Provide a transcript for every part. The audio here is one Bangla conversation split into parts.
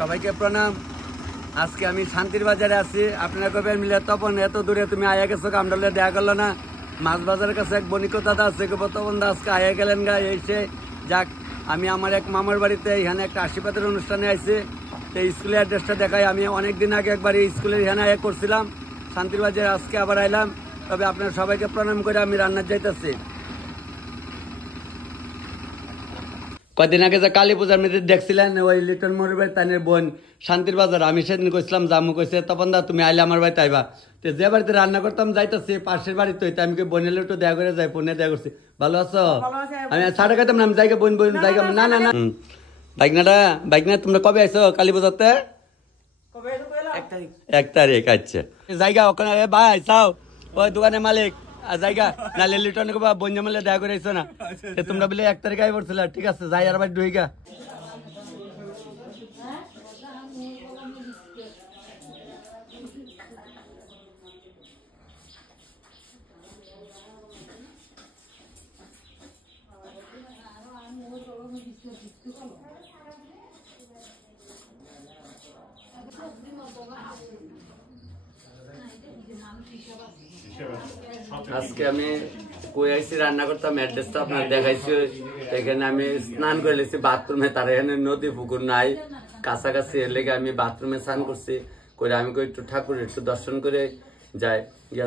সবাইকে প্রণাম। আজকে আমি শান্তির বাজারে আছি। আপনারা কবে মিলে তপন এত দূরে তুমি আয়া গেছো, কামডলে দেয়া করলো না। মাছ বাজারের কাছে এক বণিকতা আছে, তপন দা আজকে আয়া গেলেন গা। এসে যাক, আমি আমার এক মামার বাড়িতে এখানে একটা আশীর্বাদের অনুষ্ঠানে আইছি। তো স্কুলের অ্যাড্রেসটা দেখাই। আমি অনেকদিন আগে একবার এই স্কুলের এখানে আয়া করছিলাম শান্তির বাজারে, আজকে আবার আইলাম। তবে আপনারা সবাইকে প্রণাম করে আমি রান্নার যাইতেছি। কদিন আগে যে কালী পূজার মেয়েদের দেখছিলেন, ওই লিটন মোড়ের বাড়ি তানের বোন শান্তির বাজার। আমি সেদিন কইছিলাম জামু, কইছে তপন দা তুমি আইলে আমার বাড়িতে আইবা। তো যে বাড়িতে রান্না করতাম যাইতেছি পাশের বাড়িতে, হইতে আমি বোনের একটু দেয়া করে যাই, ফোনে দেয়া করছি। ভালো আছো? আমি সাড়ে খাইতাম না, আমি জায়গা বোন বোন জায়গা না না না বাইকনা তোমরা কবে আইছো কালী পূজাতে? 1 তারিখ। আচ্ছা জায়গা ওখানে ভাই চাও ওই দোকানের মালিক জায়গা নালে লিটন বন্ধু মিলে দেখা করে আইসো না। তোমরা বলে 1 তারিখ আই পড়ছিল, ঠিক আছে যাই আর ভাই ডুইগা। আজকে আমি কই আইছি রান্না করতাম, অ্যাড্রেসটা আপনার দেখাইছি। এখানে আমি স্নান করে লেছি বাথরুমে, তার এখানে নদী পুকুর নাই কাছাকাছি, এর লেগে আমি বাথরুমে স্নান করছি। করে আমি একটু ঠাকুর একটু দর্শন করে যাই,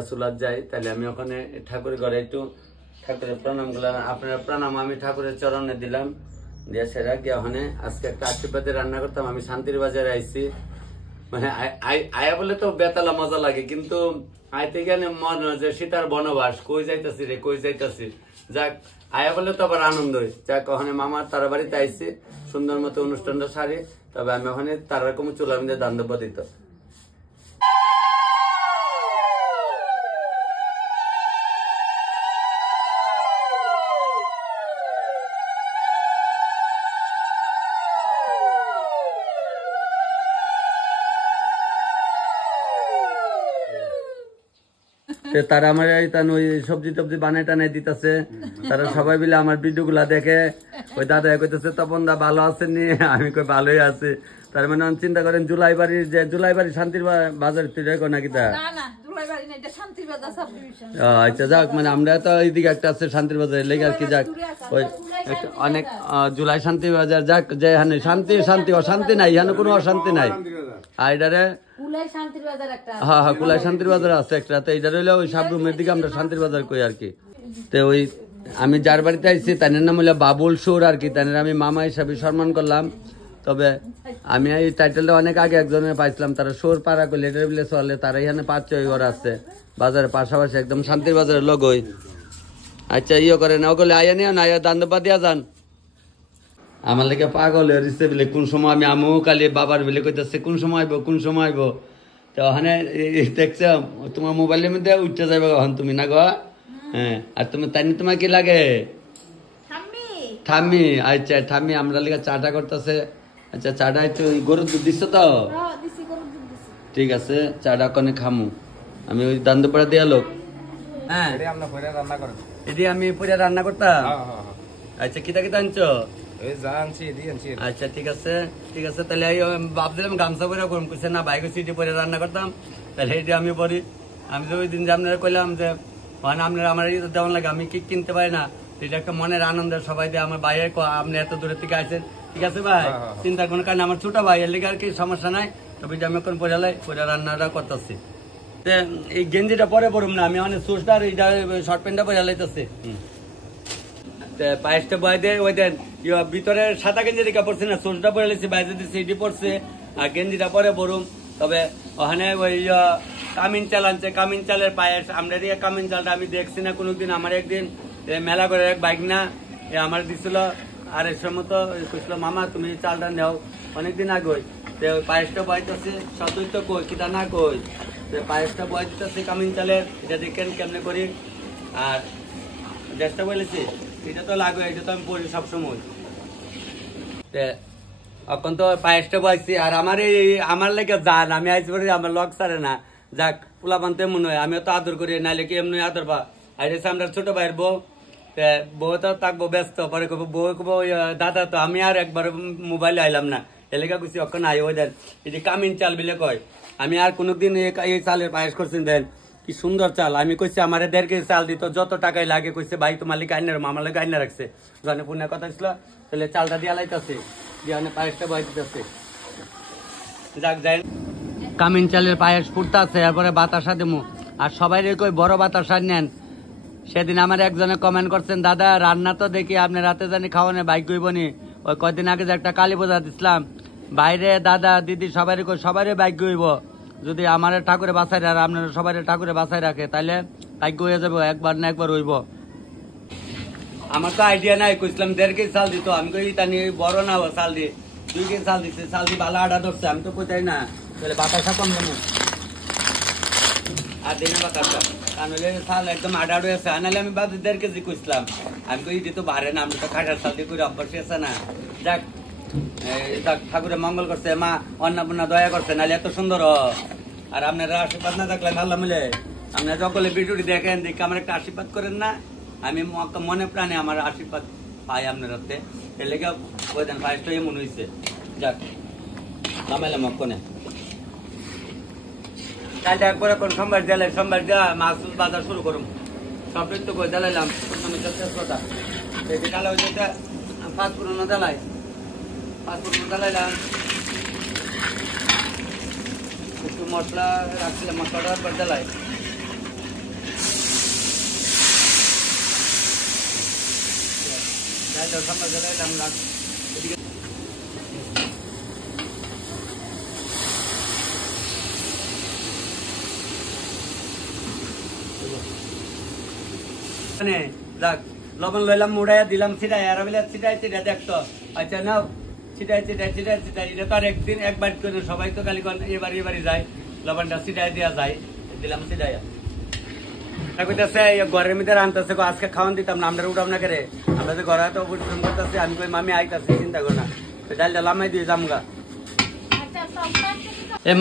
চুলার যাই। তাহলে আমি ওখানে ঠাকুরের ঘরে একটু ঠাকুরের প্রণাম করলাম। আপনার প্রণাম আমি ঠাকুরের চরণে দিলাম, দিয়ে সেরা গিয়ে ওখানে আজকে একটা আশীর্বাদে রান্না করতাম। আমি শান্তির বাজারে আইছি, মানে আয়া বলে তো বেতালা মজা লাগে, কিন্তু আইতে গেলে মনে হয় যে সীতার বনবাস, কই যাইতাছি রে কই যাইতাছি। যাক আয়া বলে তো আবার আনন্দ হয়। যাক ওখানে মামার তারা বাড়িতে আইসি, সুন্দর মতো অনুষ্ঠানটা সারি। তবে আমি ওখানে তার রকম চুলা মিলে দান দেব দিত। তারা আমার ওই সবজি টবজি বানাই টানাই দিতেছে। তারা সবাই মিলে আমার ভিডিও গুলা দেখে। ওই দাদা কইতেছে তপন দা ভালো আছেন নি? আমি কই ভালোই আছি। তার মানে চিন্তা করেন জুলাই বাড়ি শান্তির বাজার নাকি তা? আচ্ছা যাক, মানে আমরা তো এইদিকে একটা আছে শান্তির বাজার লেগে আর কি। যাক ওই অনেক জুলাই শান্তি বাজার, যাক যে এখানে শান্তি শান্তি অশান্তি নাই, এখানে কোনো অশান্তি নাই। আর এটারে হ্যাঁ হ্যাঁ কুলাই শান্তির বাজার আছে একটা। তো এইটা রইলে ওই সাবরুমের দিকে আমরা শান্তির বাজার কই আর কি। তো ওই আমি যার বাড়িতে আইছি তার নাম হইলো বাবুল সুর আর কি। তাদের আমি মামা হিসাবে সম্মান করলাম। তবে আমি এই টাইটেলটা অনেক আগে একজনের পাইছিলাম, তারা সোর পাড়া করলে এটা বলে চলে। তারা এখানে 5-6 ঘর আছে বাজারের পাশাপাশি, একদম শান্তির বাজারের লোক। ওই আচ্ছা ইয়ে করে না ওগুলো আয়া নিয়ে না, আয়া দান দেবা দিয়া যান। আমার লেগে পাগল হয়েছে বলে কোন সময় আমি আমু কালি বাবার বলে কইতেছে কোন সময় আইব কোন সময় আইব। তো ওখানে দেখছো তোমার মোবাইলের মধ্যে উঠতে যাবে এখন তুমি না গো? হ্যাঁ। আর তুমি তাই তোমার কি লাগে? ঠাম্মি। আচ্ছা ঠাম্মি আমরা লেগে চাটা করতেছে। আচ্ছা চাটা একটু গরুর দুধ দিচ্ছ তো? ঠিক আছে চাটা ওখানে খামু। আমি ওই দান দুপাড়া দিয়া লোক। হ্যাঁ এটি আমি পরে রান্না করতাম। আচ্ছা কিতা কিতা আনছো? আচ্ছা ঠিক আছে ঠিক আছে। তাহলে ভাবছিলাম গামছা পরে করুন, কইছে না বাইক সিটি পরে রান্না করতাম। তাহলে এইটি আমি পড়ি। আমি তো ওই দিন যে আপনারা কইলাম যে আপনারা আমার তেমন লাগে, আমি কি কিনতে পারি না, এটা একটা মনের আনন্দের সবাই দিয়ে আমার বাইরে আপনি এত দূরের থেকে আসেন। ঠিক আছে ভাই, চিন্তার কোনো কারণে আমার ছোট ভাই, এর লিগে আর কি সমস্যা নাই। তবে আমি এখন পরে রান্নাটা করতেছি। এই গেঞ্জিটা পরে পড়ুম না, আমি অনেক সুসটা এইটা শর্ট প্যান্টটা পরে লাইতেছি। পায়েসটা বয় দেয় ওই দেন ভিতরে সাদা গেঞ্জি পড়ছে না, সোসটা পরে লেছি বাইরে দিচ্ছে এটি পড়ছে। আর গেঞ্জিটা পরে পড়ুম। তবে ওখানে ওই কামিন চাল আনছে, কামিন চালের পায়েস। আমরা দিয়ে কামিন চালটা আমি দেখছি না কোনোদিন। আমার একদিন মেলা করে এক বাইক না আমার দিছিল 250 মতো, কইছিল মামা তুমি চালটা নেও, অনেকদিন আগে। তো ওই পায়েসটা বয়তেছে সতই তো কই কিতা না কই, পায়েসটা বয় দিতেছে কামিন চালের। এটা দেখেন কেমনে করি। আর গ্যাসটা বলেছি এটা তো লাগবে, এটা তো আমি পড়ি সবসময়। এখন তো পায়েসটা বয়সি। আর আমার লেগে যান আমি আইসি পরে আমার লক সারে না। যাক পোলা বানতে মনে হয় আমিও তো আদর করি, নাইলে কি এমনি আদর পা। আর আমরা ছোট ভাইয়ের বউ, বউ তো থাকবো ব্যস্ত, পরে বউ কব দাদা তো আমি আর একবার মোবাইলে আইলাম না, এলাকা কইছি অক্ষণ আই ওদের এই কামিন চাল বিলে কয় আমি আর কোনোদিন এই চালের পায়েস করছেন দেন কি সুন্দর চাল আমি কইছি আমার 1.5 কেজি চাল দিত যত টাকাই লাগে কইছে ভাই তোমার লিগে আইনার মামার লিগে আইনা রাখছে জনে পুণ্যের কথা ছিল তাহলে চালটা দিয়া লাইতাছে দিয়ে পায়েসটা বয় দিতেছে যাক যাই কামিন চালের পায়েস ফুটতাছে এরপরে বাতাসা দেবো আর সবাই কই বড় বাতাসা নেন সেদিন আমার একজনে কমেন্ট করছেন দাদা রান্না তো দেখি আপনি রাতে জানি খাওয়ানে বাইক গইবনি ওই কয়দিন আগে যে একটা কালী পূজা দিছিলাম বাইরে দাদা দিদি সবারই বাইক গইব যদি আমার ঠাকুরে বাঁচাই আর আপনারা সবাই ঠাকুরে বাঁচাই রাখে তাহলে বাইক হয়ে যাবো একবার না একবার হইব আমার তো আইডিয়া নাই কইছিলাম 1.5 কেজি চাল দিত আমি কই তা নিয়ে বড় না চাল দিয়ে 2 কেজি চাল দিচ্ছে চাল দিয়ে ভালো আডা ধরছে আমি তো কোথায় না তাহলে বাতাসা কম দেবো আর দিনে বাতাসা তাহলে চাল একদম আডা আডু আছে নাহলে আমি ভাবছি 1.5 কেজি কইছিলাম আমি কই তো বাড়ে না আমি তো খাটার চাল দিয়ে করে অভ্যাস আছে না যাক ঠাকুরের মঙ্গল করছে মা অন্নপূর্ণা দয়া করছে নাহলে এত সুন্দর আর আপনারা আশীর্বাদ না থাকলে ভালো মিলে আপনারা সকলে ভিডিওটি দেখেন দেখে আমার একটা আশীর্বাদ করেন না আমি মনে প্রাণে আমার আশীর্বাদ পাই আপনার হাতে এর লেগে ওই দেন ফাইসটা এমন হয়েছে যাক নামাইলাম মক্ষণে কালটা একবারে কোন সোমবার দেওয়া মাছ বাজার শুরু করুন সব তো করে জ্বালাইলাম কথা কালো হয়েছে ফাস্ট পুরোনো জ্বালাই জ্বালাইলাম একটু মশলা রাখছিলাম মশলাটার পর জ্বালাই জ্বালাইলাম যাক লবণ লইলাম মুড়াইয়া দিলাম ছিটাই আর ছিটাই দেখতো আচ্ছা নাও ছিটাই এটা তো আর একদিন একবার করে সবাই তো খালি এবারে যায় লবণটা ছিটাই দেওয়া যায় দিলাম ছিটাইয়া ঘরের মধ্যে রান্তাছে আজকে খাওয়ান দিতাম না আমরা উঠাম না করে আমরা যে ঘরে তো পরিশ্রম করতেছি আমি কই মামি আইতাছি চিন্তা কর না ডালটা লামাই দিয়ে জামগা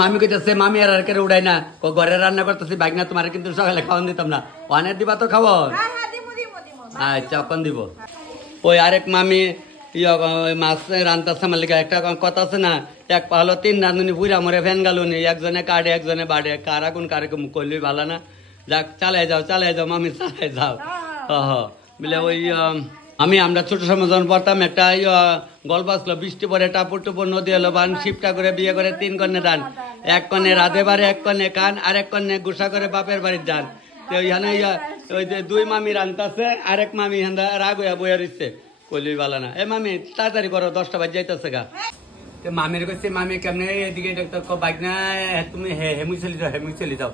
মামি কইতেছে মামি আর কেড়ে উড়াই না ঘরে রান্না করতেছি বাইক না তোমার কিন্তু সকালে খাওয়ান দিতাম না অনেক দিবা তো খাবো আচ্ছা কখন দিব ওই আরেক মামি মাছ রান্তাছে আমার লিখা একটা কথা আছে না এক পাহলো 3 রাঁধুনি পুরা মরে ফ্যান গালুনি একজনে কাটে একজনে বাড়ে কারা কোন কারে করলেই ভালো না যাক চালাই যাও মামি চালাই যাও বলে ওই আমরা ছোট সময় যখন পড়তাম একটা গল্প আসলো বৃষ্টি পরে টাপুর টুপুর নদী এলো বান শিবটা করে বিয়ে করে 3 কন্যা দান 1 কন্যা রাধে বাড়ে 1 কন্যা কান আর 1 কন্যা গুসা করে বাপের বাড়ির যান তো ওইখানে ওই যে 2 মামি রান্তাছে আরেক মামি হান্দা রাগ হইয়া বইয়া রইছে কইলই ভালো না মামি তাড়াতাড়ি করো 10টা বাজে যাইতেছে গা মামির কইছে মামি কেমনে এদিকে বাইক না তুমি হেমুই চলি যাও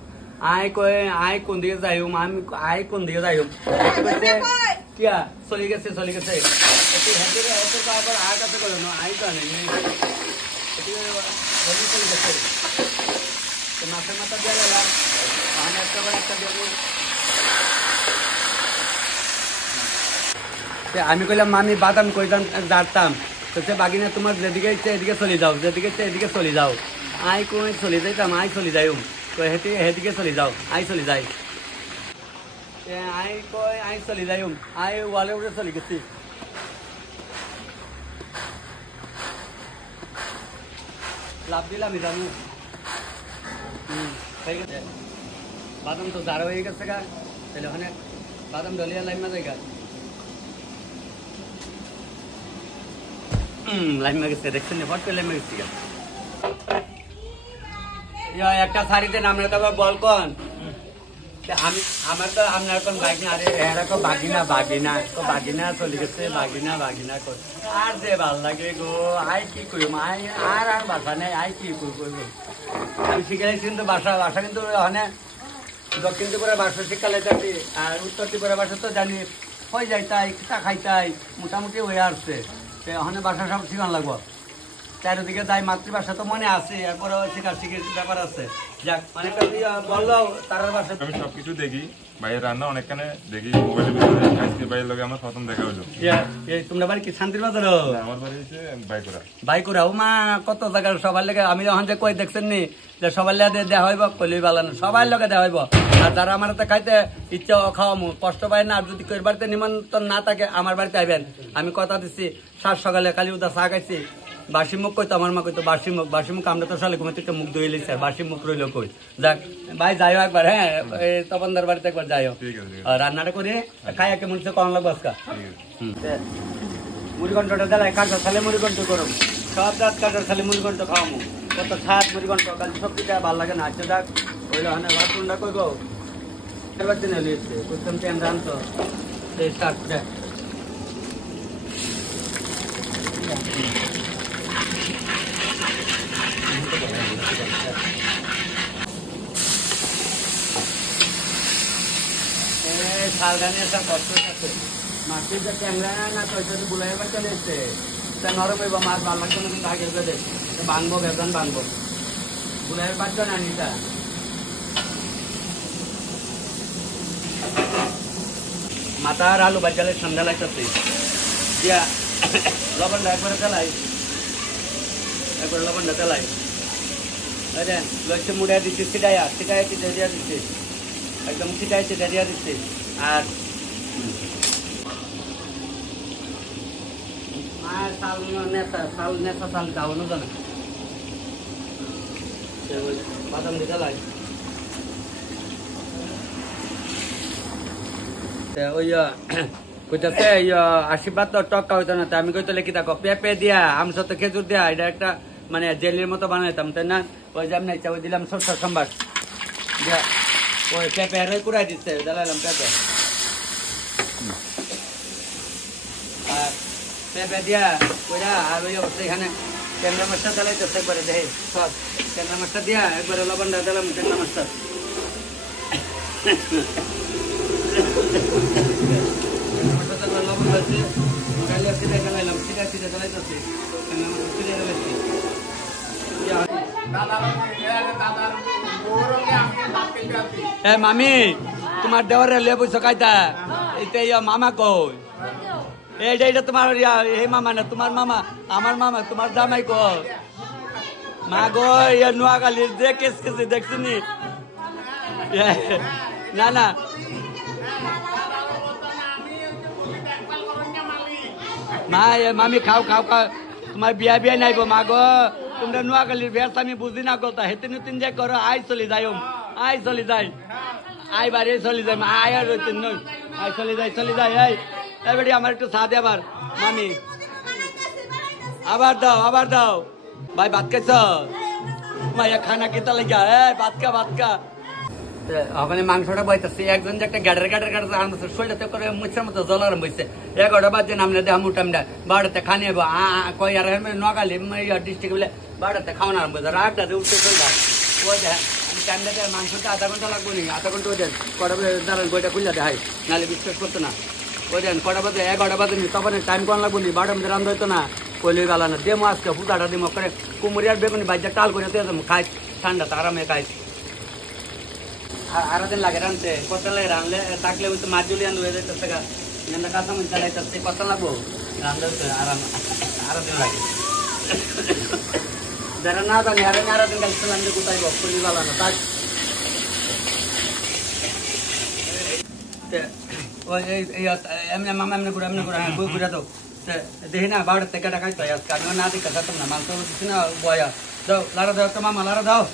আয় কোন দিকে যাই আমি আয় কোন দিকে যাই কিয়া চলি গেছে আয় কাছে করো না আই জানে মাছের মাথা দিয়ে গেলাম আমি কইলাম মামি বাদাম কই জানতাম তো সে বাগিনা তোমার যেদিকে ইচ্ছে এদিকে চলে যাও যেদিকে ইচ্ছে এদিকে চলে যাও আই কই চলে যাইতাম আই চলে যাই হেদিকে চলে যাও আই চলে যাই আই চলে যাই আই ওয়ালে উঠে চলে গেছি লাভ দিলাম জানো বাদাম তো জারা হয়ে গেছে গা তাহলে ওখানে বাদাম ডলিয়া লাইমা যায় গা লাইমা গেছে দেখছেন ফট করে লাইমা গেছি গা একটা শাড়িতে নাম তো বলকন আমার তো আপনার কোন বাগিনা আরে এরকম বাগিনা চলে গেছে বাগিনা আর যে ভাল লাগে গো আই কি করিম আর বাসা নেই আই কি করবো আমি শিখাইছি কিন্তু বাসা কিন্তু ওখানে দক্ষিণ ত্রিপুরার বাসা শিক্ষালয় যাচ্ছি আর উত্তর ত্রিপুরার বাসা তো জানি হয়ে যাই তাই খাইতাই মোটামুটি হয়ে আসছে ওখানে বাসা সব শিখান লাগবো চারিদিকে যাই মাতৃভাষা তো মনে আছে এরপরে শিখির ব্যাপার আছে যাক অনেকটা বললো তার ভাষা আমি সবকিছু দেখি বাইরে রান্না অনেকখানে দেখি মোবাইলের ভিতরে আজকে বাইরের লগে আমার প্রথম দেখা হলো তোমরা বাড়ি কি শান্তির বাজার আমার বাড়ি হচ্ছে বাইকুরা ও মা কত জায়গার সবার লেগে আমি যখন যে কই দেখছেন নি যে সবার লেগে দেওয়া হইব কইলেই ভালো না সবার লগে দেওয়া হইব আর যারা আমার হাতে খাইতে ইচ্ছা খাওয়ামু কষ্ট পায় না আর যদি কই বাড়িতে নিমন্ত্রণ না থাকে আমার বাড়িতে আইবেন আমি কথা দিচ্ছি 7 সকালে কালী উদা চা খাইছি বাসি মুখ কইতো আমার মা কইতো বাসি মুখ আমরা তো সালে ঘুমে থেকে মুখ ধুয়ে লিছি আর বাসি মুখ রইলো কই যাক ভাই যাইও একবার হ্যাঁ তপনদার বাড়িতে একবার যাইও রান্নাটা করে খাইয়া কেমন সে কম লাগবে আজকা মুড়িঘণ্টটা দেলাই কাঁটার খালে মুড়িঘণ্ট করো সব রাত কাঁটার খালে মুড়িঘণ্ট খাওয়ামু কত ছাদ মুড়িঘণ্ট কাল সব পিঠা ভালো লাগে না আচ্ছা যাক ওইলো হানে ভাত কুন্ডা কইব এবার দিন লিখছে কুস্তম টেন জানতো এই স্টার্ট দেখ সালগানে একটা কষ্ট আছে মাছের যে ক্যাংরা না তো যদি বুলাই এবার চলে এসছে তা নরম হইব মাছ ভালো লাগছে না কিন্তু আগে বেঁধে ভাঙবো বেতন ভাঙবো বুলাইয়ের বাচ্চা না নিতা মাথা আর আলু বাচ্চালে ঠান্ডা লাগতেছে দিয়া লবণটা একবারে চালাই একবারে লবণটা চালাই আরে লক্ষ্য মুড়িয়া দিচ্ছি ছিটাইয়া দিয়া দিচ্ছে একদম ছিটাই দিয়া দিচ্ছে আর মায়ের চাল নেতা চাল দাওয়ানো জানে বাদাম দিয়ে চালাই ওই কইতাছে আশীর্বাদ তো টক্কা হইতো না আমি কইতলে কি দেখো পেঁপে দিয়া আম সাথে খেজুর দিয়া এটা একটা মানে জেলির মতো বানাইতাম তাই না ওই যে আমি ওই দিলাম সরষা সম্বার দিয়া ওই পেঁপে আর কুড়াই দিচ্ছে জ্বালাইলাম পেঁপে আর পেঁপে দিয়া ওইটা আর ওই অবস্থা এখানে ট্যাংরা মাছটা জ্বালাইতেছে একবারে দেখে সব ট্যাংরা মাছটা দিয়া একবারে লবণটা দিলাম ট্যাংরা মাছটা লবণ হচ্ছে মামি তোমার দেওয়ার লেবু সকাইতা এটা মামা কই এইটা তোমার এই মামা না তোমার মামা আমার মামা তোমার জামাই কই মা গো নোয়াখালীর যে কেস কেসে দেখছিনি না না মা মামি খাও খাও খাও তোমার বিয়া নাইব মা গো তোমরা নোয়াখালীর বিয়ার আমি বুঝি না কথা হেতে নতুন যে করো আই চলি যাই আই বাড়ি চলি যাই আয় আর আই চলি যাই এই বেটি আমার একটু চা দে আবার মামি আবার দাও ভাই ভাত খাইছ মাইয়া খানা কেতা লাগিয়া ভাত খা ওখানে মাংসটা বইতেছে একজন যে একটা গাড়ের আনছে শরীরটা করে মুছের মতো জল আরম্ভ হয়েছে 11টা বাজে নামলে দেহা মুটামটা 12টাতে খানি কই আর নোয়াখালী ডিস্ট্রিক্ট বলে 12টাতে খাওয়ানো আরম্ভ হয়েছে 8টাতে উঠতে চলবে ওই দেখ আমি টাইমটা দেয় মাংসটা আধা ঘন্টা লাগবো নি আধা ঘন্টা ওই দেন কটা বাজে দাঁড়ান বইটা খুললে দেখাই নাহলে বিশ্বাস করতো না ওই দেন কটা বাজে 11টা বাজে নি তখন টাইম কোন লাগবো নি 12টার মধ্যে রান্ধ হইতো না কইলে গালা না দেমো আজকে ফুটাটা দিমো করে কুমুরি আর বেগুনি বাজ্যা টাল করে খাই ঠান্ডাতে আরামে খাই আরো দিন লাগে রানতে কত লাগে রানলে থাকলে ওই তো মাছ জুলিয়ান হয়ে যাইতেছে কাঁচা মরিচ চালাইতেছে কত লাগবো রান্ধতে আরাম আরো দিন লাগে যারা না জানি আরো দিন গেছিলাম যে কোথায় খুলি বালানো তাই এমনি মামা এমনি ঘুরে হ্যাঁ বই ঘুরে তো দেখি না 12টার থেকে টাকা খাইতো আজকে আমিও না দিকে খাতাম না মাংস দিচ্ছি না বয়া দাও লাড়া দাও তো মামা লাড়া দাও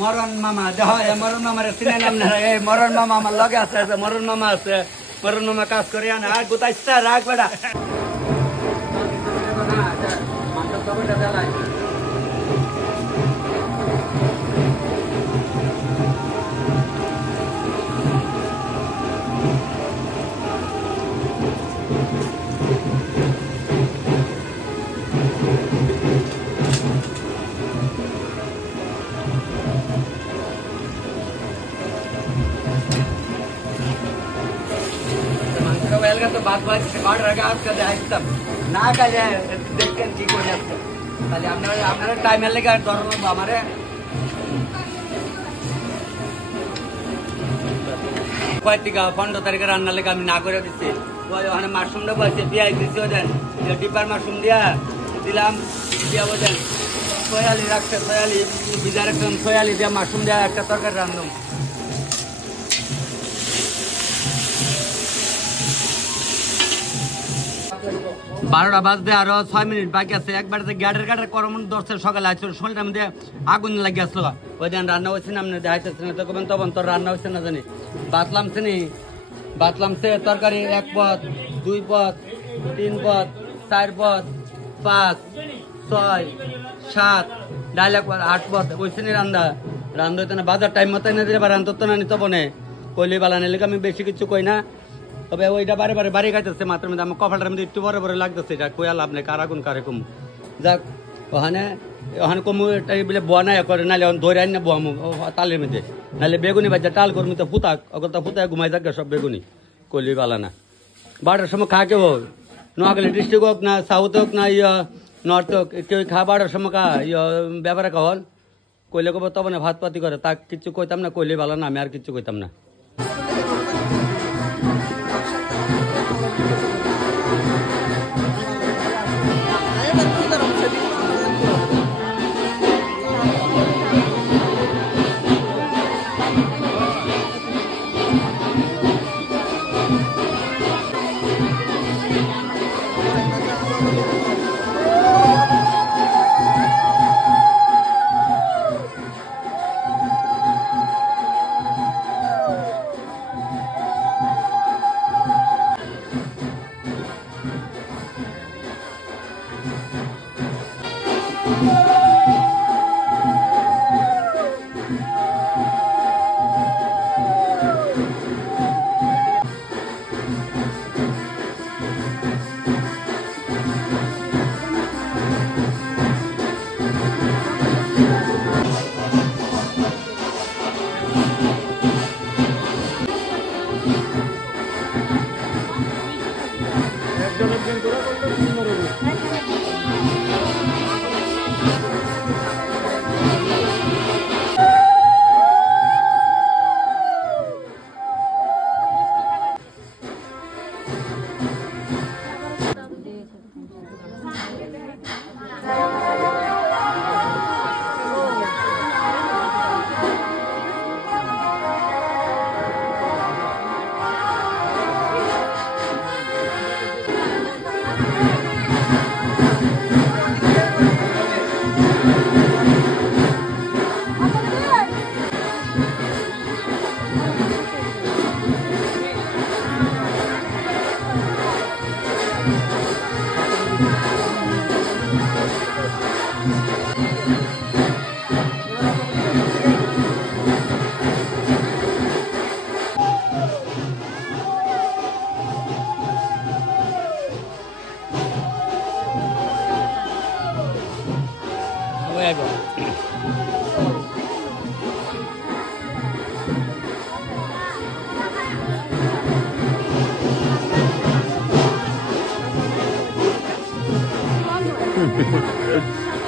মরণ মামা দেহ মরণ মামারে চিনাইলাম না মরণ মামা আমার লগে আছে মরণ মামা আছে মরণ মামা কাজ করে আনে আর গোটাইছে রাখ বেড়া তো বাদ না কালে দেখতেন কি করে আসছে তাহলে আপনারা টাইমের লেগে ধরো আমারে কয়েকটিকা 15 তারিখে রান্নার লেগে আমি না করে দিচ্ছি ওখানে মাশরুমটা বলছে পেঁয়াজ দিচ্ছি ওদের ডিপার মাশরুম দিলাম দিয়া বোঝেন সয়ালি রাখছে সয়ালি ভিজা রাখলাম সয়ালি দিয়া মাশরুম দেওয়া একটা তরকারি রান্ধলাম 12টা বাজতে আরো 6 মিনিট বাকি আছে। একবার যে গাড়ের করম ধরছে সকালে আসছিল শরীরটার মধ্যে আগুন লাগে আসলো। ওই দিন রান্না হয়েছে না আপনি দেখাইতেছে না তো কবেন তখন তোর রান্না হয়েছে না জানি বাতলামছে তরকারি 1 পদ 2 পদ 3 পদ 4 পদ 5 6 7 ডাল 8 পদ হয়েছে নি রান্না হইতে না বাজার টাইম মতো এনে দিলে বা রান্ধত না নিত বনে কইলে বালানে লেগে আমি বেশি কিছু কই না। তবে ওইটা বারে বাড়ি খাইতেছে মাত্র মধ্যে আমার কপালটার মধ্যে একটু বড় লাগতেছে এটা কইয়া লাভ নেই কারা কোন কারে কম যাক ওখানে কমু বলে বোয়া নাই করে নাহলে ধরে আনি না বোয়ামু তালের মধ্যে নাহলে বেগুনি বাজা টাল করমু তো ফুতাক অগর ফুতায় ঘুমাই যাক সব বেগুনি কইলি বালা না 12টার সময় খা কেউ নোয়াখালী ডিস্ট্রিক্ট হোক না সাউথ হোক না নর্থ হোক কেউ খা 12টার সময় খা ব্যাপারে কহল কইলে কব তবে না ভাত পাতি করে তা কিছু কইতাম না কইলে বালা না আমি আর কিছু কইতাম না।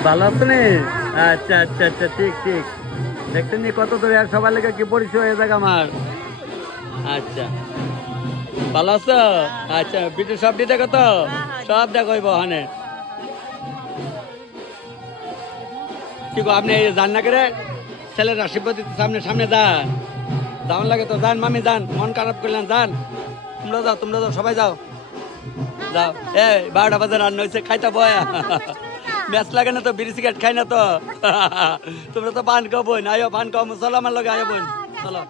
ভালো আছেন? আচ্ছা আচ্ছা আচ্ছা ঠিক ঠিক দেখছেন কত দূরে আর সবার লেগে কি পরিচয় হয়ে যাক আমার। আচ্ছা ভালো আছো? আচ্ছা ভিডিও সব দিয়ে দেখো তো সব দেখো ওখানে কি গো আপনি যান না করে ছেলের আশীর্বাদ দিতে সামনে সামনে যাওয়ান লাগে তো যান মামি যান মন খারাপ করলেন যান তোমরা যাও সবাই যাও 12টা বাজে রান্না হয়েছে খাইতে বয়া ম্যাচ লাগে না তো বিড়ি সিগারেট খাই না তো তোমরা তো পান খাও বোন আয়ো পান খাও চলো আমার লগে আয়ো বোন চলো।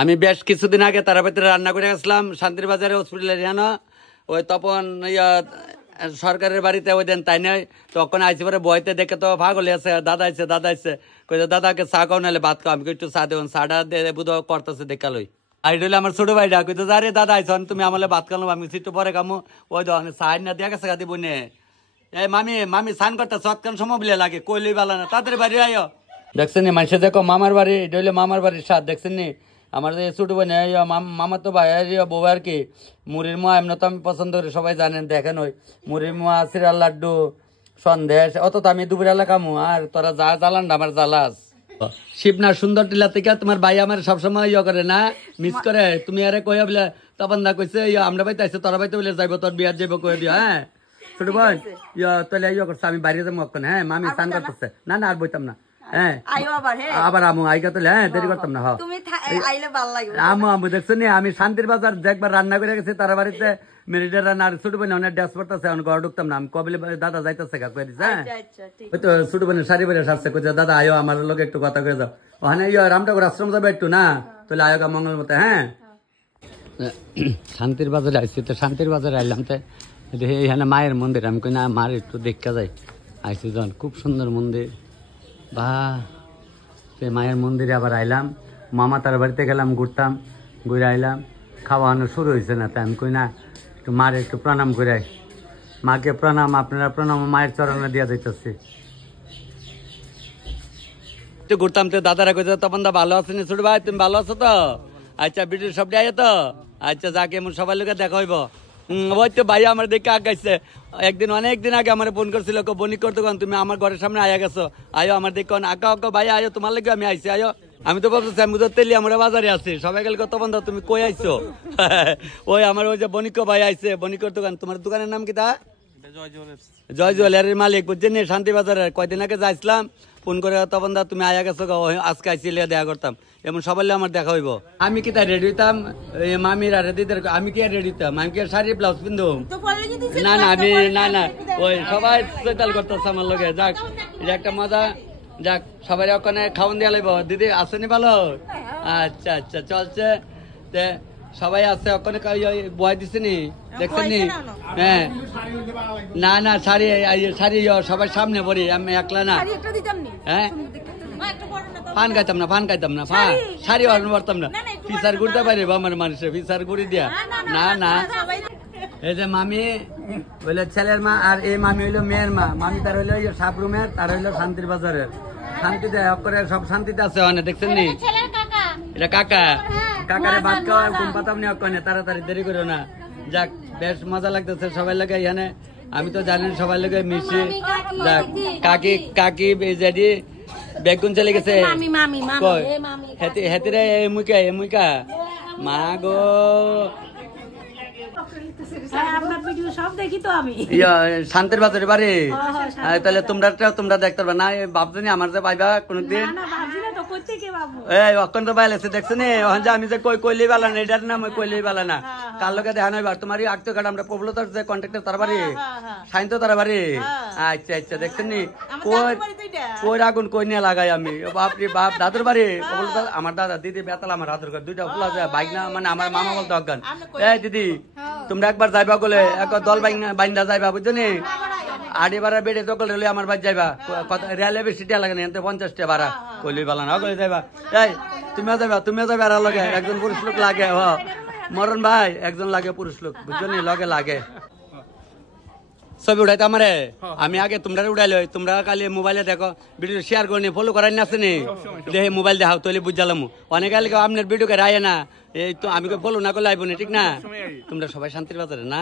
আমি বেশ কিছুদিন আগে তারাপীঠে রান্না করে গেছিলাম শান্তির বাজারে হসপিটালে জানো ওই তপন সরকারের বাড়িতে ওই দিন তাই নয় তখন আইসি পরে বইতে দেখে তো ভাগলে আছে দাদা আইসে কইছে দাদাকে চা খাও নাহলে ভাত খাও আমি একটু চা দেবেন চাটা দিয়ে বুধ করতেছে দেখালই আইডলে আমার ছোট ভাইটা কইতো আরে দাদা আইসন তুমি আমালে ভাত খালো আমি একটু পরে খামো ওই দোকানে চাই না দিয়া গেছে গাদি বনে এই মামি স্নান করতে সৎকান সময় বলে লাগে কইলই বালা না তাদের বাড়ি আয়ো দেখছেন নি মানুষে দেখো মামার বাড়ি এটা হইলে মামার বাড়ির স্বাদ দেখছেন নি আমার যে ছোট বোন মামা তো ভাই বউ আর কি মুড়ির মোয়া এমনি তো আমি পছন্দ করি সবাই জানেন দেখেন ওই মুড়ির মোয়া সিরাল লাড্ডু সন্দেশ অত তো আমি দুপুরবেলা খামু আর তোরা যা জ্বালান আমার জ্বালাস শিবনার সুন্দর টিলা থেকে তোমার ভাই আমার সবসময় করে না মিস করে তুমি আরে কইয়া বলে তপন দা কইছে আমরা বাইতে আইছে তোরা বাইতে বলে যাইবো তোর বিয়ার যাইবো কয়ে দিও হ্যাঁ ছোট বোন তাহলে করছে আমি বাইরে যাবো হ্যাঁ মামি স্নান করতেছে না আর বইতাম না হ্যাঁ আবার আমু আইগা তাহলে হ্যাঁ দেরি করতাম না আমু দেখছো নি আমি শান্তির বাজার যে একবার রান্না করে গেছি তার বাড়িতে মেরিডার না ছোট বোন অনেক ড্যাস পড়তেছে এখন ঘর ঢুকতাম না আমি কবিলে দাদা যাইতেছে কাজ করে দিছে হ্যাঁ ওই তো ছোট বোনের শাড়ি বেড়ে সাজছে কইছে দাদা আয়ো আমার লোক একটু কথা কয়ে যাও ওখানে রামটাকুর আশ্রম যাবে একটু না তাহলে আয়োগা মঙ্গল মতে হ্যাঁ শান্তির বাজারে আইসি তো শান্তির বাজারে আইলাম তো এখানে মায়ের মন্দির আমি কই না মার একটু দেখা যাই আইসি যখন খুব সুন্দর মন্দির বা সে মায়ের মন্দিরে আবার আইলাম মামা তার বাড়িতে গেলাম ঘুরতাম ঘুরে আইলাম খাওয়ানো শুরু হয়েছে না তাই আমি কই না একটু মার একটু প্রণাম করে মাকে প্রণাম আপনারা প্রণাম মায়ের চরণে দিয়া যাইতেছি একটু ঘুরতাম তো দাদারা কইতে তখন দা ভালো আছেন ছোট ভাই তুমি ভালো আছো তো আচ্ছা ভিডিও সব আয় তো আচ্ছা যাকে এমন সবার লোকে দেখা হইব ওই তো ভাই আমার দেখে আগাইছে একদিন অনেকদিন আগে আমার ফোন করছিল বনি করতে তুমি আমার ঘরের সামনে আয়া গেছো আয়ো আমার দেখে আঁকা আঁকা ভাই আয়ো তোমার লাগে আমি আইসি আয়ো আমি তো ভাবছি আমি তো তেলি আমরা বাজারে আছি সবাই গেলে কত বন্ধু তুমি কই আইছো ওই আমার ওই যে বনিক ভাই আইছে বনিকর দোকান তোমার দোকানের নাম কি তা জয় জুয়েলারির মালিক বুঝছেন শান্তি বাজারে কয়দিন আগে যাইছিলাম ফোন করে তখন দা তুমি আয়া গেছো আজকে আইসিলে দেখা করতাম এমন সবাই আমার দেখা হইব আমি কি তাই রেডি হইতাম মামির আর দিদির আমি কি রেডি হইতাম আমি কি শাড়ি ব্লাউজ পিন্ধু না না আমি না ওই সবাই চৈতাল করতেছে আমার লগে যাক এটা একটা মজা যাক সবাই ওখানে খাওয়ান দিয়া লাইব দিদি আসেনি ভালো আচ্ছা আচ্ছা চলছে সবাই আছে ওখানে বয় দিছে নি দেখছেন নি হ্যাঁ না না শাড়ি শাড়ি সবাই সামনে পড়ি আমি একলা না হ্যাঁ ফান খাইতাম না শাড়ি অর্ডার করতাম না ফিসার ঘুরতে পারি আমার মানুষের ফিসার ঘুরি দিয়া না না এই যে মামি হইলো ছেলের মা আর এই মামি হইলো মেয়ের মা মামি তার হইলো সাবরুমের তার হইলো শান্তির বাজারের শান্তিতে করে সব শান্তিতে আছে অনেক দেখছেন নি এটা কাকা কাকারে ভাত খাওয়া ঘুম পাতাম নি অক্ষণে তাড়াতাড়ি দেরি করো না যাক বেশ মজা লাগতেছে সবাই লাগে এখানে আমি তো জানেন সবাই লাগে মিশি যাক কাকি কাকি বেজাডি বেগুন চলে গেছে হেতিরে এমুইকা মা গো শান্তির বাজারে বাড়ি তাহলে তোমরা দেখতে পারবা না ভাবছো নি আমার যে পাইবা কোনদিন এই অক্ষণ তো বাইলেছে দেখছো নি আমি যে কইলি বেলা না এটার নাম কইলি বেলা না কার লোকে দেখা নয় তোমার আটটো কাটা আমরা প্রবলতার যে কন্ট্রাক্টর তার বাড়ি সাইন তো তার বাড়ি আচ্ছা আচ্ছা দেখছেন নি কই আগুন কই নিয়ে লাগাই আমি বাপরে বাপ দাদুর বাড়ি প্রবলতার আমার দাদা দিদি বেতাল আমার হাতের ঘর দুইটা ফুলা যায় বাইক না মানে আমার মামা বলতো অজ্ঞান এই দিদি তোমরা একবার যাইবা বলে এক দল বাইন্দা যাইবা বুঝছো নি আড়ি ভাড়া বেড়ে দখল হলে আমার বাড়ি যাইবা রেলে বেশি টিয়া লাগে না 50 টাকা ভাড়া কইলি বালা না কইলে যাইবা এই তুমিও যাবে আর লগে একজন পুরুষ লোক লাগে মরণ ভাই একজন লাগে পুরুষ লোক বুঝছো নি লগে লাগে ছবি উঠাইতে আমারে আমি আগে তোমরা উঠাইলো তোমরা কালি মোবাইলে দেখো ভিডিও শেয়ার করে ফলো করাই না আছে নি দেখে মোবাইল দেখাও তৈলি বুঝালাম অনেক আগে আপনার ভিডিওকে রায় না এই তো আমি ফলো না করলে আইব না ঠিক না তোমরা সবাই শান্তির বাজারে না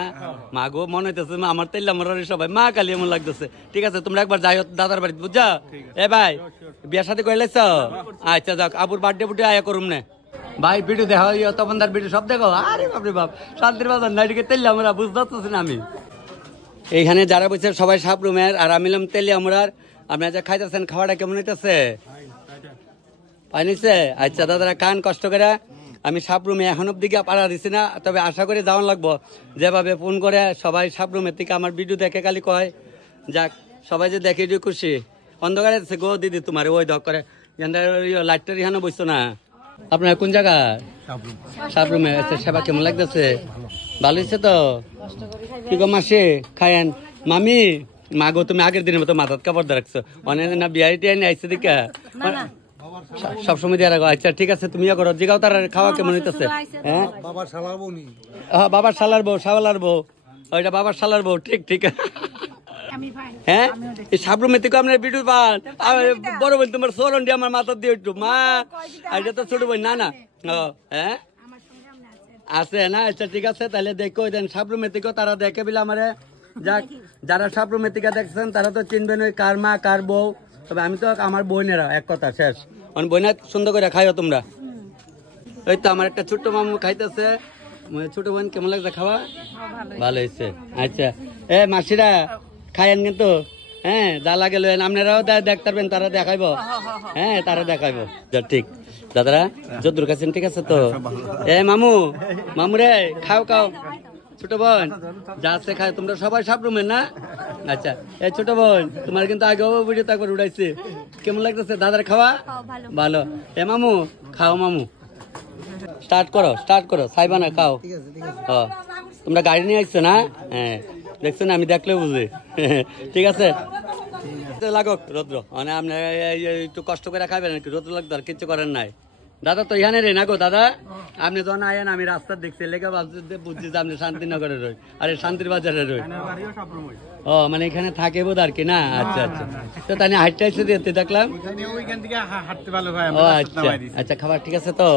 মা গো মনে হইতেছে আমার তেল আমার সবাই মা কালি এমন লাগতেছে ঠিক আছে তোমরা একবার যাই দাদার বাড়িতে বুঝছো এ ভাই বিয়ার সাথে করে লাইছ আচ্ছা যাক আবুর বার্থডে বুটে আয়া করুম না ভাই ভিডিও দেখা তখন তার ভিডিও সব দেখো আরে বাপরে বাপ শান্তির বাজার নাইটিকে তেল আমরা বুঝতে পারতেছি না আমি এইখানে যারা বলছে সবাই সাপ রুমের আর আমি তেলি আমরার আপনারা যা খাইতেছেন খাওয়াটা কেমন হইতেছে পাইনিছে আচ্ছা দাদারা খান কষ্ট করে আমি সাপ রুমে এখন অব্দি পাড়া দিছি না তবে আশা করি যাওয়ান লাগবো যেভাবে ফোন করে সবাই সাপ রুমের থেকে আমার ভিডিও দেখে খালি কয় যাক সবাই যে দেখে খুশি অন্ধকারে গো দিদি তোমার ওই দক করে লাইটটার এখানে বসছো না আপনার কোন জায়গা সাপ রুমে সেবা কেমন লাগতেছে ভালো হয়েছে তো কি গো মাসে খায়েন মামি মা গো তুমি আগের দিনের মতো মাথার কাপড় রাখছো অনেক না বিয়ারি টিয়ারি আইসে দিকা সবসময় দিয়ে রাখো আচ্ছা ঠিক আছে তুমি করো জিগাও তার খাওয়া কেমন হইতেছে হ্যাঁ বাবার শালার বউ ওইটা বাবার শালার বউ ঠিক ঠিক হ্যাঁ এই সাবরুমের থেকে আপনার ভিডিও পান বড় বোন তোমার চরণ দিয়ে আমার মাথা দিয়ে একটু মা এটা তো ছোট বোন না হ্যাঁ আছে না আচ্ছা ঠিক আছে তাহলে দেখো দেন সাবরুমের থেকে তারা দেখে বিলে আমারে যাক যারা সাবরুমের থেকে দেখছেন তারা তো চিনবেন ওই কার মা কার বউ তবে আমি তো আমার বোনেরা এক কথা শেষ বোনা সুন্দর করে খাইও তোমরা ওই তো আমার একটা ছোট্ট মামু খাইতেছে ছোট বোন কেমন লাগছে খাওয়া ভালো হয়েছে আচ্ছা এ মাসিরা খাইয়েন কিন্তু হ্যাঁ যা লাগে লইন আপনারাও দেখতে পারবেন তারা দেখাইবো হ্যাঁ তারা দেখাইবো ঠিক দাদারা যদুর কাছেন ঠিক আছে তো এ মামু রে খাও ছোট বোন যা আছে খায়, তোমরা সবাই সাবরুমের না? আচ্ছা এই ছোট বোন তোমার কিন্তু আগেও ভিডিও একবার উঠাইছে, কেমন লাগতেছে দাদার খাওয়া? ভালো। এ মামু খাও, মামু স্টার্ট করো সাইবা না খাও। ও তোমরা গাড়ি নিয়ে আসছো না? হ্যাঁ দেখছো না, আমি দেখলেও বুঝি। ঠিক আছে লাগুক রৌদ্র, মানে আপনি একটু কষ্ট করে খাবেন আর কি, রৌদ্র লাগতো আর কিচ্ছু করেন নাই। দাদা তো এখানে রে না গো দাদা, আপনি যখন আয়েন আমি রাস্তা দেখছি লেগে বুঝছি যে আপনি শান্তিনগরে রই, আরে শান্তির বাজারে রই। ও মানে এখানে থাকে বোধ আর কি না? আচ্ছা আচ্ছা, তো তাই হাইটটা এসে দিতে দেখলাম। ও আচ্ছা আচ্ছা, খাবার ঠিক আছে তো?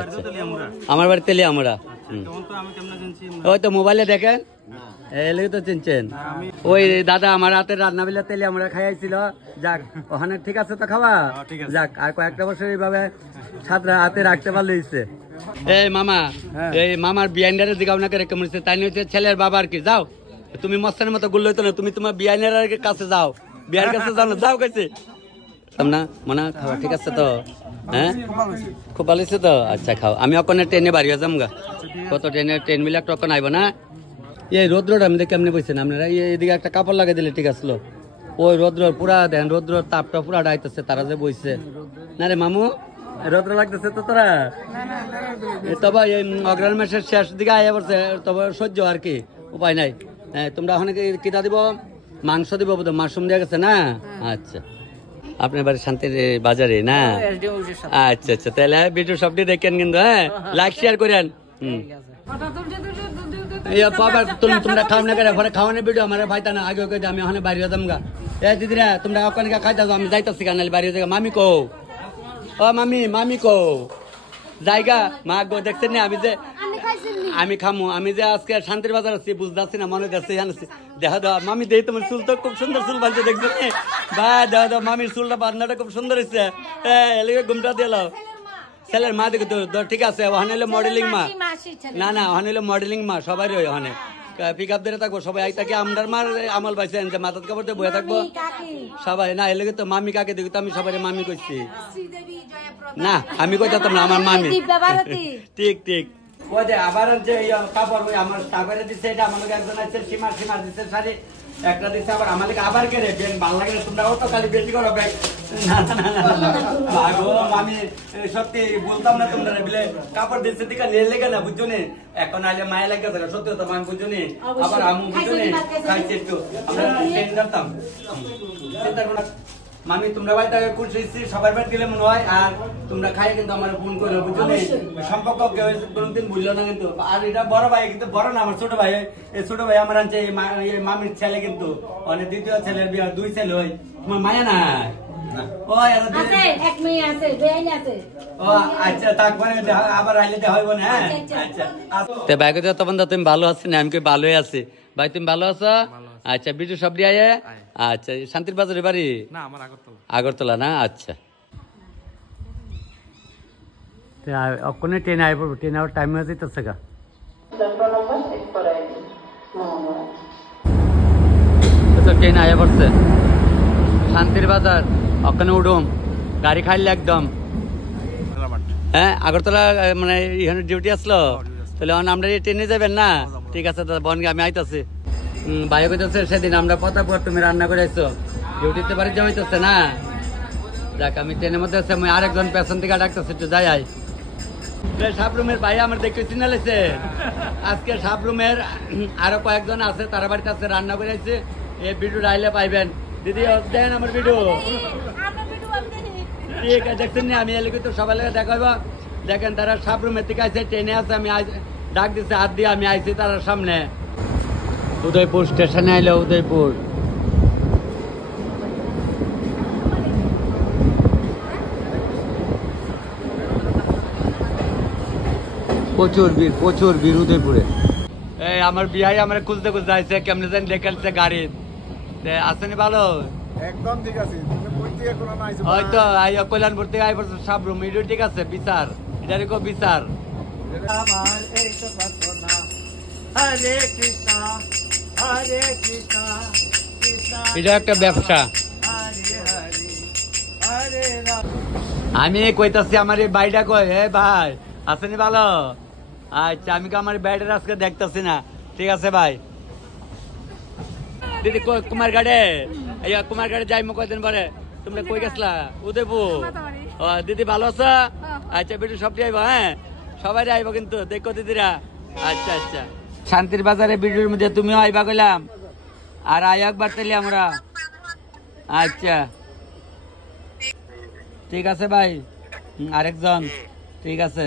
আচ্ছা আমার বাড়ি তেলে আমরা, ওই তো মোবাইলে দেখেন এলে তো চিনছেন। ওই দাদা আমার হাতের রান্না বিলা তেলে আমরা খাইছিল, যাক ওখানে ঠিক আছে তো খাওয়া? যাক আর কয়েকটা বছর এইভাবে ছাত্র হাতে রাখতে পারলে হইছে। এই মামা, এই মামার বিয়াইন্ডারে জিগাও না করে কেমন তাই হচ্ছে ছেলের বাবা আর কি। যাও তুমি মস্তানের মতো গুল্লো হইতো না, তুমি তোমার বিয়াইনের কাছে যাও, বিয়ার কাছে যাও না, যাও কাছে না মনে খাওয়া ঠিক আছে তো? হ্যাঁ খুব ভালো হয়েছে তো? আচ্ছা খাও, আমি ওখানে ট্রেনে বাড়ি যাম গা, কত ট্রেন মিলে একটা ওখানে আইব না। এই রৌদ্রটা আমি দেখে কেমনি বলছেন আপনারা, এইদিকে একটা কাপড় লাগাই দিলে ঠিক আসলো। ওই রৌদ্র পুরা দেন, রৌদ্র তাপটা পুরা ডাইতেছে, তারা যে বইছে না রে মামু, রৌদ্র লাগতেছে তো তোরা? তবে এই অগ্রহণ মাসের শেষ দিকে আয়া পড়ছে, তবে সহ্য আর কি, উপায় নাই। তোমরা ওখানে কিটা দিব? মাংস দিব, মাশরুম দেওয়া গেছে না? আচ্ছা আপনার বাড়ি শান্তির বাজারে না? আচ্ছা আচ্ছা, তাহলে ভিডিও সবটি দেখেন কিন্তু, হ্যাঁ লাইক শেয়ার করেন। তোমরা খাও না কেন পরে খাওয়ানোর ভিডিও আমার ভাইতা না, আগে আমি ওখানে বাইরে যেতাম গা। এ দিদিরা তোমরা ওখানে খাইতে যাও, আমি যাইতেছি কানালি বাইরে যাই। মামি কো, ও মামি কো জায়গা মা গো, দেখছেন না আমি যে আমি খামু, আমি যে আজকে শান্তির বাজার আছি বুঝতে না, মনে যাচ্ছে দেখা দাও মামি দেই, তোমার চুল তো খুব সুন্দর চুল বাঁধছে দেখছেন ভাই, দেখা দাও মামির চুলটা বাঁধনাটা খুব সুন্দর হয়েছে, এলাকা ঘুমটা দিয়ে ছেলের মা দেখো তো ঠিক আছে। ওখানে হলো মডেলিং মা, না না ওখানে হলো মডেলিং মা, সবাই রই ওখানে পিক আপ দিয়ে থাকবো সবাই, আই থাকি আমরার মার আমল পাইছেন যে মাথার কাপড় দিয়ে বয়ে থাকবো সবাই। না এলে তো মামি কাকে দেখি তো আমি সবাই মামি কইছি না, আমি কইতাম না আমার মামি। ঠিক ঠিক ওই যে আবার যে কাপড় আমার কাপড়ে দিচ্ছে, এটা আমার একজন আছে সীমার দিচ্ছে শাড়ি একটা দিচ্ছে, আবার আমার আবার কেড়ে ব্যাগ ভালো লাগে না, তোমরাও তো খালি বেশি করো ব্যাগ। আমি সত্যি বলতাম না তোমরা বলে কাপড় দিচ্ছে দিকে নিয়ে লেগে না বুঝছো নি, এখন আইলে মায়া লাগে সত্যি হতো আমি বুঝছো নি, আবার আমি বুঝছো নি খাইছি একটু আমরা করতাম চিন্তা করো। মামি তোমরা ভাই তাকে খুশি সবার বাড়ি দিলে মনে হয়, আর তোমরা খাই কিন্তু আমার ফোন করে বুঝছো নি, সম্পর্ক কেউ কোনোদিন ভুললো না কিন্তু। আর এটা বড় ভাই কিন্তু বড় না, আমার ছোট ভাই, এই ছোট ভাই আমার আনছে মামির ছেলে কিন্তু, অনেক দ্বিতীয় ছেলের বিয়ে 2 ছেলে হয়, তোমার মায়া নাই? তুমি ভালো আছি না? আমি ভালোই আছি ভাই, তুমি ভালো আছো? আচ্ছা বিজু সব দিয়ে আচ্ছা শান্তির বাজারে বাড়ি না আমার আগরতলা না? আচ্ছা ওখানে ট্রেনে আই পড়বো, ট্রেনে আবার টাইম হয়ে যেতেছে গা। ট্রেনে আয়া পড়ছে শান্তির বাজার, ওখানে উঠুম গাড়ি খাইলে একদম। হ্যাঁ আগরতলা মানে এখানে ডিউটি আসলো, তাহলে আমরা ট্রেনে যাবেন না? ঠিক আছে দাদা বনগে আমি আইতাছি। ভাই কইতেছে সেদিন আমরা কথা পর তুমি রান্না করে আইছো, ডিউটিতে বাড়ি জমাইতেছে না? দেখ আমি ট্রেনের মধ্যে আছি, আমি আরেকজন পেছন থেকে ডাকতেছি, একটু যাই আই। সাবরুমের ভাই আমার দেখে চিনা লেছে, আজকে সাবরুমের আরো কয়েকজন আছে, তারা বাড়িতে আছে রান্না করে আইছে, এই ভিডিও আইলে পাইবেন। দিদি দেন আমার ভিডিও, ঠিক আছে দেখছেন না? আমি এলে তো সবাই লেগে দেখাইব, দেখেন তারা সাবরুমের থেকে আইছে, ট্রেনে আছে, আমি ডাক দিচ্ছে হাত দিয়ে, আমি আইছি তার সামনে। উদয়পুর স্টেশনে আইলো, উদয়পুর প্রচুর ভিড় উদয়পুরে। এই আমার বিয়াই আমার খুঁজতে আইছে, কেমনে জানি দেখাচ্ছে গাড়ি আসেনি ভালো একদম ঠিক আছে, হয়তো কল্যাণপুর থেকে আই পড়ছে সাবরুম, এটা ঠিক আছে বিচার, এটারই খুব বিচার। হরে কৃষ্ণ হরে কৃষ্ণ এটা একটা ব্যবসা। আমি কইতাছি আমার এই বাইটা কই, হে ভাই আসেনি ভালো? আচ্ছা আমি আমার বাইটার আজকে দেখতেছি না, ঠিক আছে ভাই। দিদি কুমারঘাটে কুমারঘাটে যাই মো কয়দিন পরে। তোমরা কই গেছলা? উদয়পুর। দিদি ভালো আছো? আচ্ছা বেটু সবটি আইবো, হ্যাঁ সবাই আইবো কিন্তু, দেখো দিদিরা। আচ্ছা আচ্ছা, শান্তির বাজারে ভিডিওর মধ্যে তুমিও আইবা কইলাম, আর আই একবার তাইলে আমরা। আচ্ছা ঠিক আছে ভাই, আরেকজন ঠিক আছে।